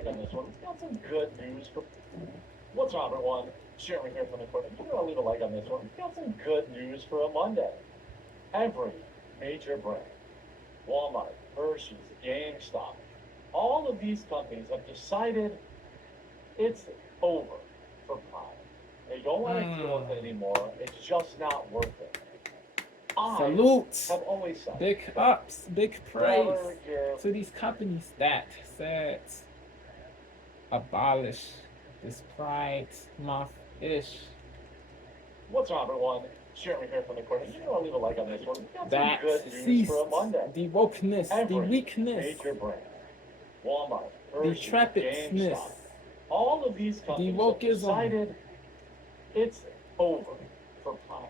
like on this one. It's got some good news for what's up, everyone. Sharing here from the court. You're gonna leave a like on this one. It's got some good news for a Monday. Every major brand, Walmart, Hershey's, GameStop, all of these companies have decided it's over for Pride. They don't want to deal with it anymore. It's just not worth it. Salute. Have always said big ups, big praise to these companies that said abolish this Pride Month ish. What's up, everyone? Sharing here from the corner. You're gonna leave a like on this one. That ceased the wokeness, the weakness, major brand, Walmart, the trepidness, all of these companies have decided it's over for Pride.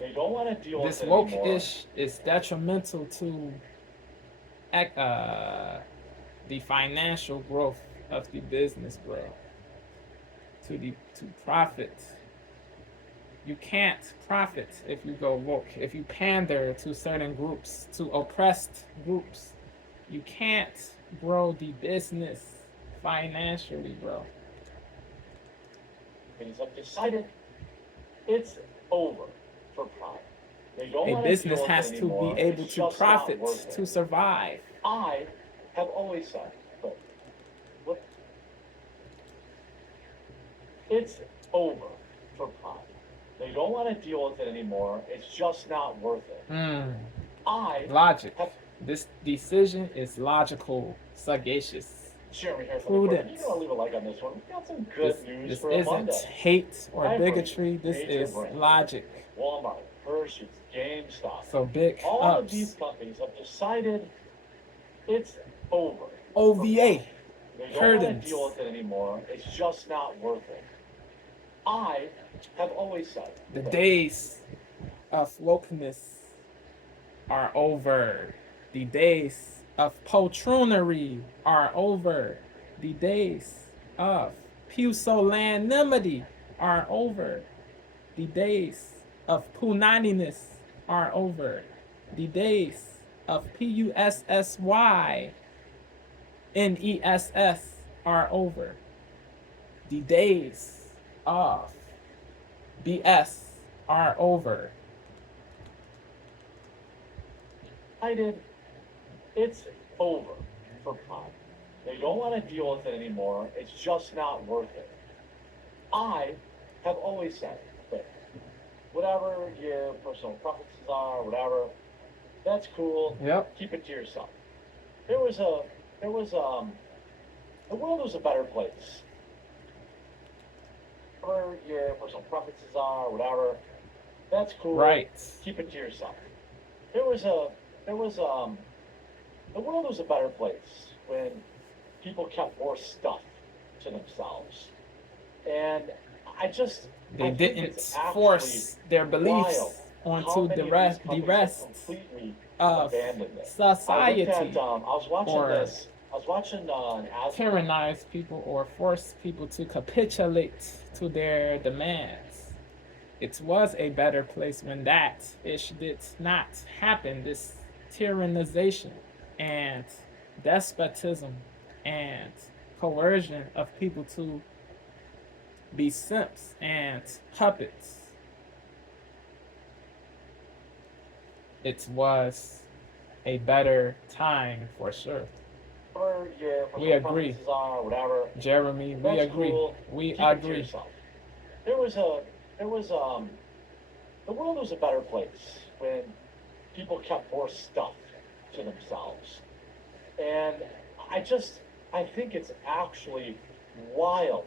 They don't want to deal with it anymore. This woke-ish is detrimental to the financial growth of the business, bro. To profit. You can't profit if you go woke. If you pander to certain groups, to oppressed groups, you can't grow the business financially, bro. Companies have decided it's over for Pride. They don't a business has to be able to profit to survive. I have always said, but it's over for Pride. They don't want to deal with it anymore. It's just not worth it. Logic. This decision is logical, sagacious, prudent. You're gonna leave a like on this one. We got some good news for This Monday. isn't hate or bigotry. This is logic. Walmart, Hershey's, GameStop. So big all ups. of these companies have decided it's over. OVA. They don't want to deal with it anymore. It's just not worth it. I have always said the days of wokeness are over. The days of poltroonery are over. The days of pusillanimity are over. The days of punaniness are over. The days of PUSSYNESS are over. The days of BS are over. It's over for Pride. They don't want to deal with it anymore. It's just not worth it. I have always said that whatever your personal preferences are, whatever, that's cool. Yep. Keep it to yourself. The world was a better place. Whatever your personal preferences are, whatever, that's cool. Right. Keep it to yourself. The world was a better place when people kept more stuff to themselves. And they didn't force their beliefs onto the rest of society, or tyrannize people or force people to capitulate to their demands. It was a better place when that did not happen. This tyrannization and despotism and coercion of people to be simps and puppets. It was a better time for sure. We agree. Jeremy, we agree. We agree. The world was a better place when people kept more stuff to themselves. And I think it's actually wild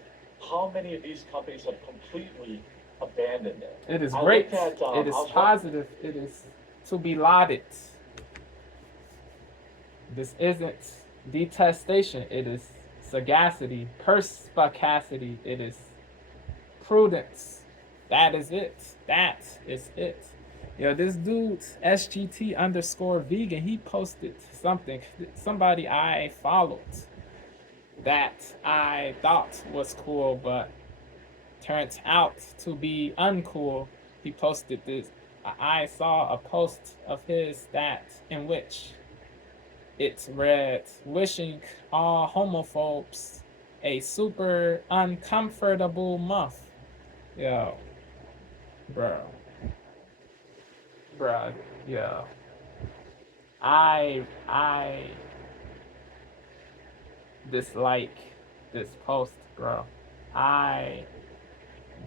how many of these companies have completely abandoned it. It is great. It is positive. It is to be lauded. This isn't detestation. It is sagacity, perspicacity. It is prudence. That is it. That is it. Yo, this dude, SGT_vegan, he posted something. Somebody I followed that I thought was cool, but turned out to be uncool. He posted this. I saw a post of his in which it read, wishing all homophobes a super uncomfortable month. Yo, bro, bro, yo. I dislike this post, bro. I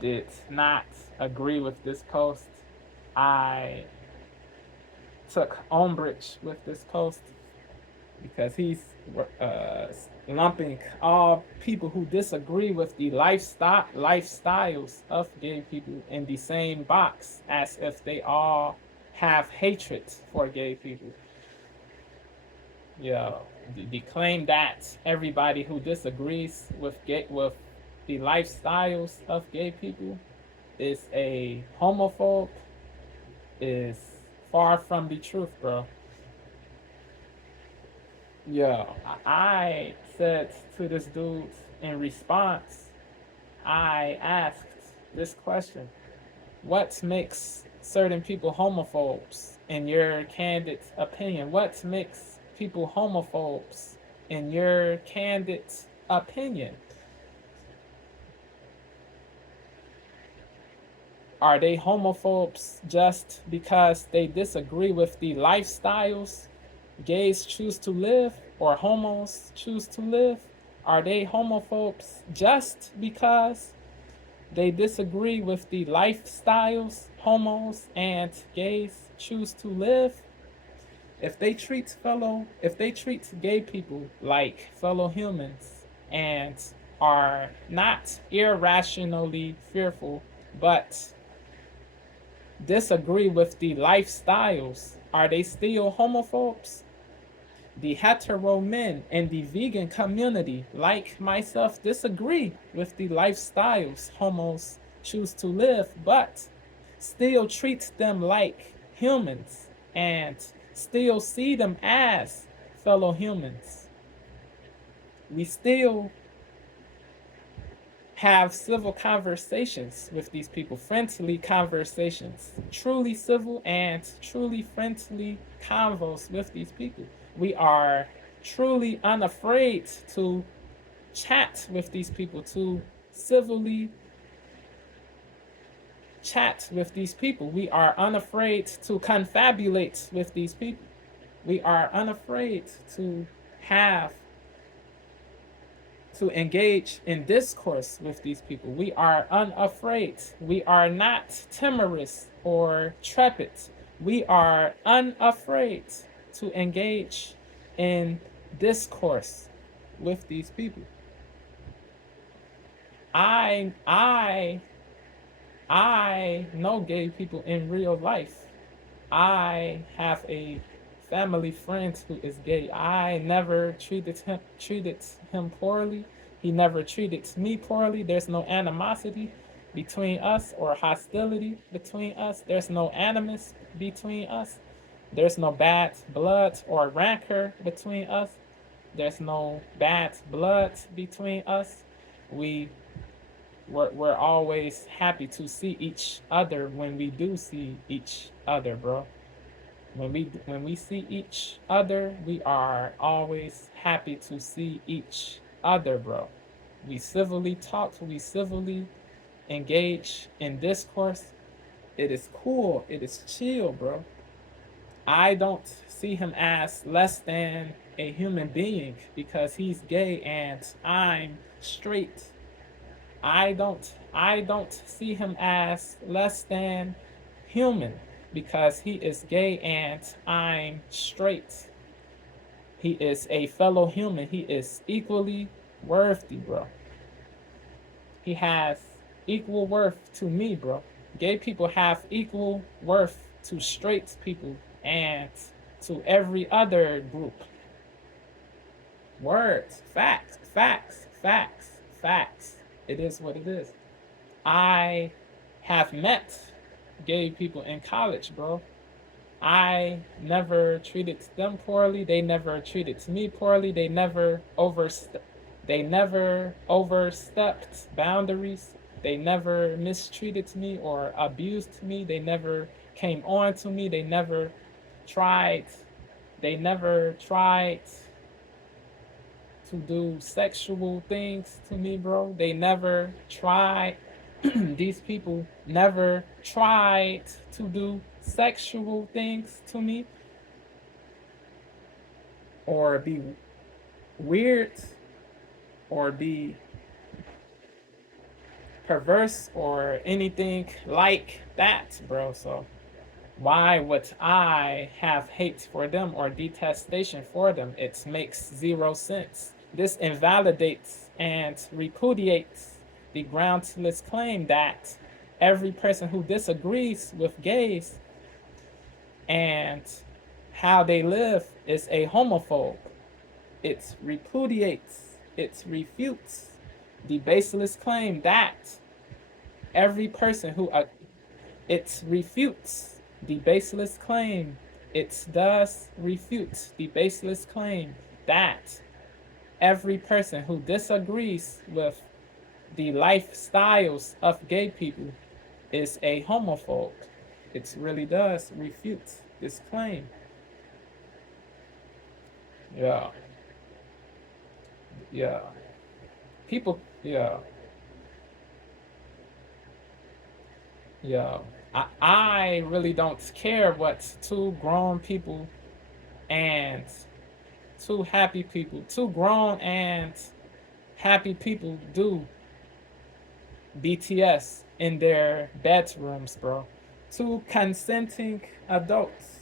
did not agree with this post. I took umbrage with this post because he's uh, lumping all people who disagree with the lifestyles of gay people in the same box, as if they all have hatred for gay people. Yeah, the claim that everybody who disagrees with the lifestyles of gay people is a homophobe is far from the truth, bro. Yeah, I said to this dude in response, I asked this question: what makes certain people homophobes in your candid opinion? What makes people homophobes in your candid opinion? Are they homophobes just because they disagree with the lifestyles gays choose to live or homos choose to live? Are they homophobes just because they disagree with the lifestyles homos and gays choose to live? If they treat gay people like fellow humans and are not irrationally fearful but disagree with the lifestyles, are they still homophobes? The hetero men in the vegan community, like myself, disagree with the lifestyles homos choose to live, but still treat them like humans and still see them as fellow humans. We still have civil conversations with these people, friendly conversations, truly civil and truly friendly convos with these people. We are truly unafraid to chat with these people, to civilly chat with these people. We are unafraid to confabulate with these people. We are unafraid to have to engage in discourse with these people. We are unafraid. We are not timorous or trepid. We are unafraid to engage in discourse with these people. I I I know gay people in real life. I have a family friend who is gay. I never treated him poorly. He never treated me poorly. There's no animosity between us or hostility between us. There's no animus between us. There's no bad blood or rancor between us. There's no bad blood between us. We we're always happy to see each other when we do see each other, bro. When we see each other, we are always happy to see each other, bro. We civilly talk, we civilly engage in discourse. It is cool, it is chill, bro. I don't see him as less than a human being because he's gay and I'm straight. I don't see him as less than human because he is gay and I'm straight. He is a fellow human. He is equally worthy, bro. He has equal worth to me, bro. Gay people have equal worth to straight people and to every other group. Words, facts, facts, facts, facts. It is what it is. I have met gay people in college, bro. I never treated them poorly. They never treated me poorly. They never overstepped boundaries. They never mistreated me or abused me. They never came on to me. Tried they never tried to do sexual things to me, bro. They never tried. These people never tried to do sexual things to me or be weird or be perverse or anything like that, bro. So why would I have hate for them or detestation for them? It makes zero sense. This invalidates and repudiates the groundless claim that every person who disagrees with gays and how they live is a homophobe. It repudiates, it refutes the baseless claim that every person who it refutes the baseless claim. It does refute the baseless claim that every person who disagrees with the lifestyles of gay people is a homophobe. It really does refute this claim. Yeah, yeah. People, yeah, yeah. I really don't care what two grown people and two grown and happy people do BTS in their bedrooms, bro. Two consenting adults.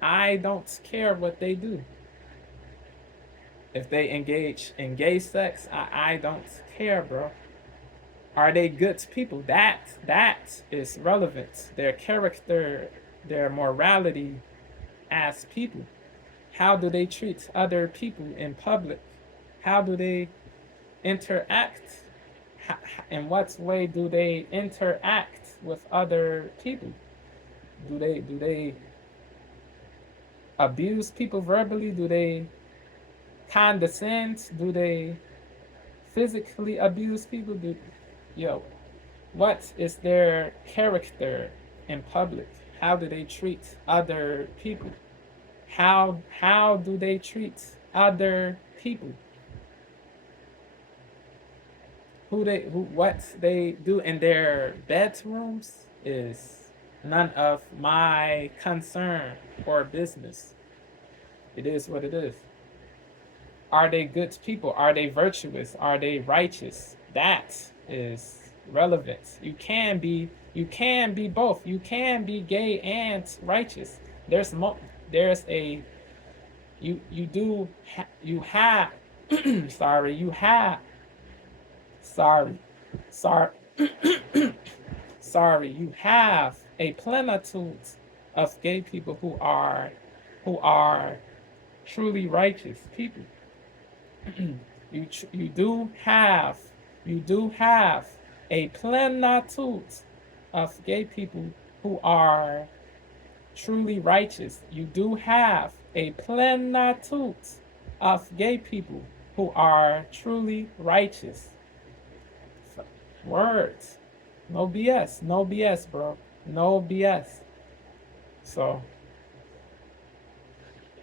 I don't care what they do. If they engage in gay sex, I don't care, bro. Are they good people? That is relevant. Their character, their morality as people. How do they treat other people in public? How do they interact? In what way do they interact with other people? Do they abuse people verbally? Do they condescend? Do they physically abuse people? Yo, what is their character in public? How do they treat other people? How do they treat other people? What they do in their bedrooms is none of my concern or business. It is what it is. Are they good people? Are they virtuous? Are they righteous? That is relevant. You can be both. You can be gay and righteous. There's a you do you have sorry, you have sorry. Sorry. Sorry, you have a plenitude of gay people who are truly righteous people. You do have a plenitude of gay people who are truly righteous. You do have a plenitude of gay people who are truly righteous. Words. No BS. No BS, bro. No BS. So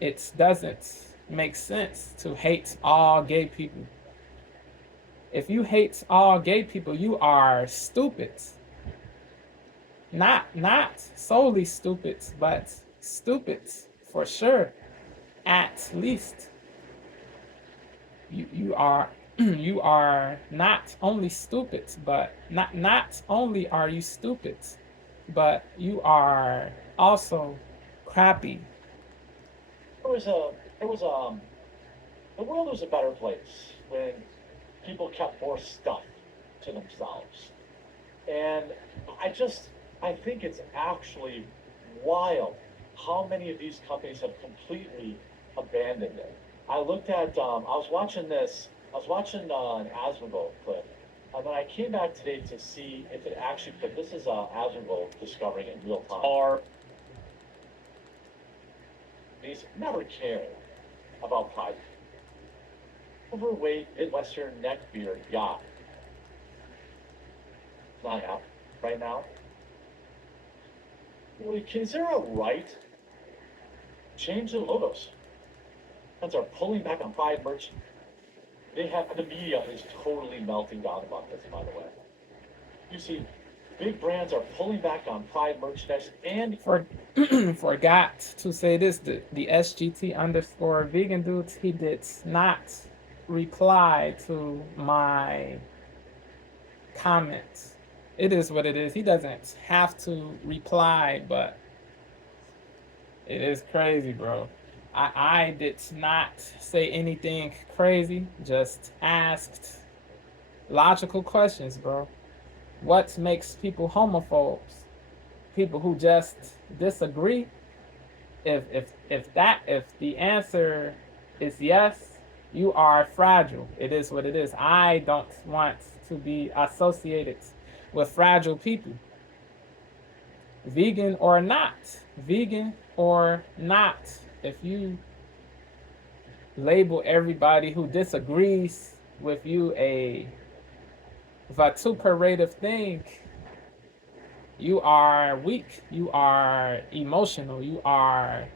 it doesn't make sense to hate all gay people. If you hate all gay people, you are stupid. Not solely stupid, but stupid for sure. At least you are you are not only stupid, but not only are you stupid, but you are also crappy. There was the world was a better place when people kept more stuff to themselves. And I think it's actually wild how many of these companies have completely abandoned it. I looked at, I was watching an Asmongold clip, and then I came back today to see if it actually fit. This is Asmongold discovering it in real time. These never cared about pride. Overweight Midwestern neckbeard yacht. It's not out right now. Is there a right? Change the logos. Fans are pulling back on Pride merch. The media is totally melting down about this, by the way. You see, big brands are pulling back on Pride merchandise and Forgot to say this, the SGT underscore vegan dude, he did not reply to my comments. It is what it is. He doesn't have to reply, but it is crazy, bro. I did not say anything crazy, just asked logical questions, bro. What makes people homophobes? People who just disagree? If the answer is yes, you are fragile. It is what it is. I don't want to be associated with fragile people. Vegan or not, if you label everybody who disagrees with you a vituperative thing, you are weak, you are emotional, you are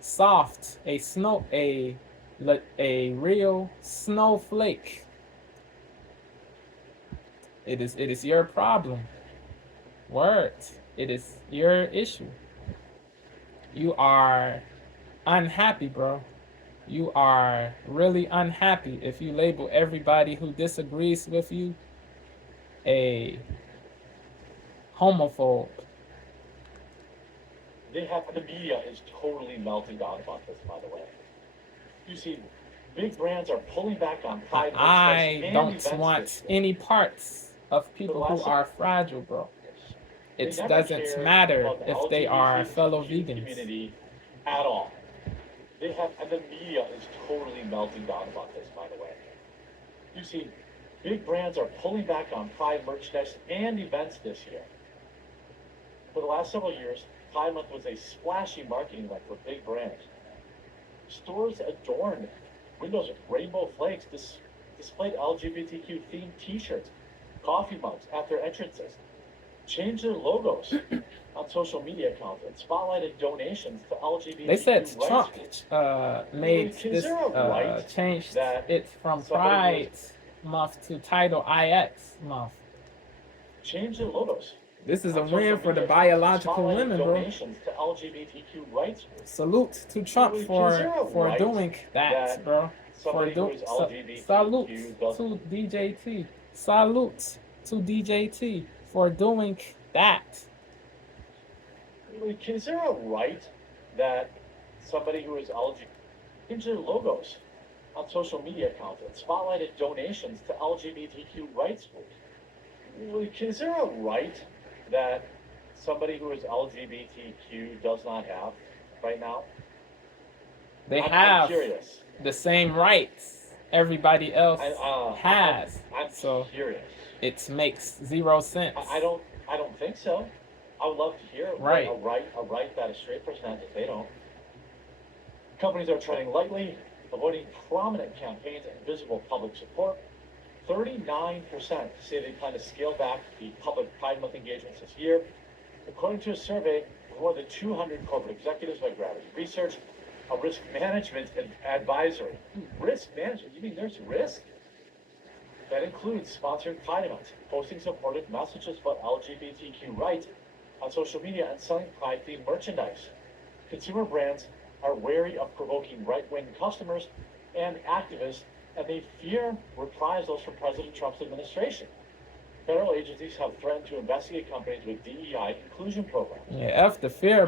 soft, a real snowflake. It is your problem. Word. It is your issue. You are unhappy, bro. You are really unhappy if you label everybody who disagrees with you a homophobe. The media is totally melting down about this, by the way. You see, big brands are pulling back on Pride I don't want any parts of people who are fragile, bro. It doesn't matter if they are fellow vegans. Community at all. And the media is totally melting down about this, by the way. You see, big brands are pulling back on Pride merchandise and events this year. For the last several years, Pride Month was a splashy marketing event for big brands. Stores adorned windows with rainbow flags, displayed LGBTQ themed t-shirts, coffee mugs at their entrances, changed their logos on social media accounts, and spotlighted donations to LGBTQ They said rights Trump groups. changed it from Pride Month to Title IX Month. Change their logos. This is a win for the biological women, bro. Donations to LGBTQ rights groups. Salute to Trump for doing that, bro. Salute to DJT. Salute to DJT for doing that. Is there a right that somebody who is LGBT change their logos on social media accounts and spotlighted donations to LGBTQ rights groups? Is there a right that somebody who is LGBTQ does not have right now? They have the same rights everybody else has. I'm curious. It makes zero sense. I don't think so. I would love to hear a right that a straight person has if they don't. Companies are treading lightly, avoiding prominent campaigns and visible public support. 39% say they plan to scale back the public Pride Month engagements this year. According to a survey of more than 200 corporate executives by Gravity Research, a risk management advisory. Risk management? You mean there's risk? That includes sponsoring Pride events, posting supportive messages about LGBTQ rights on social media, and selling Pride-themed merchandise. Consumer brands are wary of provoking right-wing customers and activists, and they fear reprisals from President Trump's administration. Federal agencies have threatened to investigate companies with DEI inclusion programs. Yeah, F the fear.